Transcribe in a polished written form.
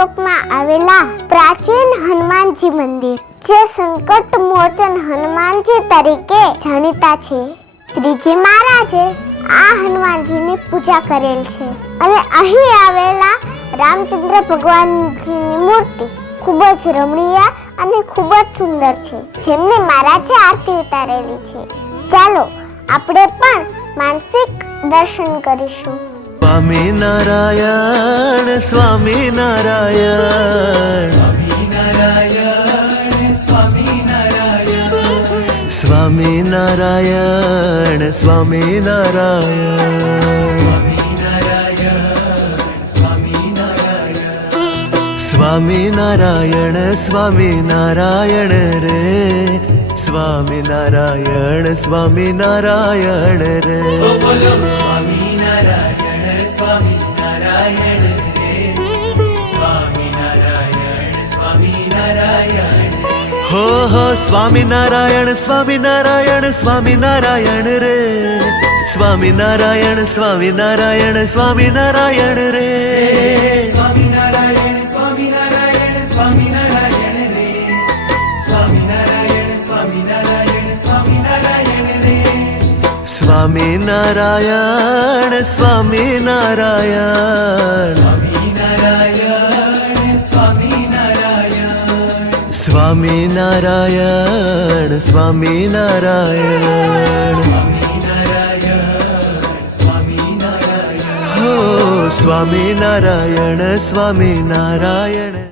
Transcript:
ચોકમાં આવેલા પ્રાચીન હનુમાનજી મંદિર, જે સંકટ મોચન હનુમાનજી તરીકે જાણીતા છે. શ્રીજી મહારાજે આ હનુમાનજીની પૂજા કરેલ છે અને અહીં આવેલા રામચંદ્ર ભગવાનજીની મૂર્તિ ખૂબ જ રમણીય અને ખૂબ જ સુંદર છે, જેમની મહારાજે આરતી ઉતારેલી છે. ચાલો આપણે પણ માનસિક દર્શન કરીશું. સ્વામી નારાયણ સ્વામી નારાયણ સ્વામી નારાયણ સ્વામી નારાયણ સ્વામી નારાયણ સ્વામી નારાયણ સ્વામી નારાયણ રે સ્વામી નારાયણ સ્વામી નારાયણ રે સ્વામી નારાયણ સ્વામી નારાયણ રે સ્વામી નારાયણ સ્વામી નારાયણ હો હો સ્વામી નારાયણ સ્વામી નારાયણ સ્વામી નારાયણ રે સ્વામી નારાયણ સ્વામી નારાયણ સ્વામી નારાયણ રે સ્વામી નારાયણ સ્વામી નારાયણ સ્વામી નારાયણ રે સ્વામી નારાયણ સ્વામી નારાયણ સ્વામી નારાયણ રે સ્વામી નારાયણ સ્વામી નારાયણ સ્વામી નારાયણ સ્વામી નારાયણ સ્વામી નારાયણ સ્વામી નારાયણ સ્વામી નારાયણ સ્વામી નારાયણ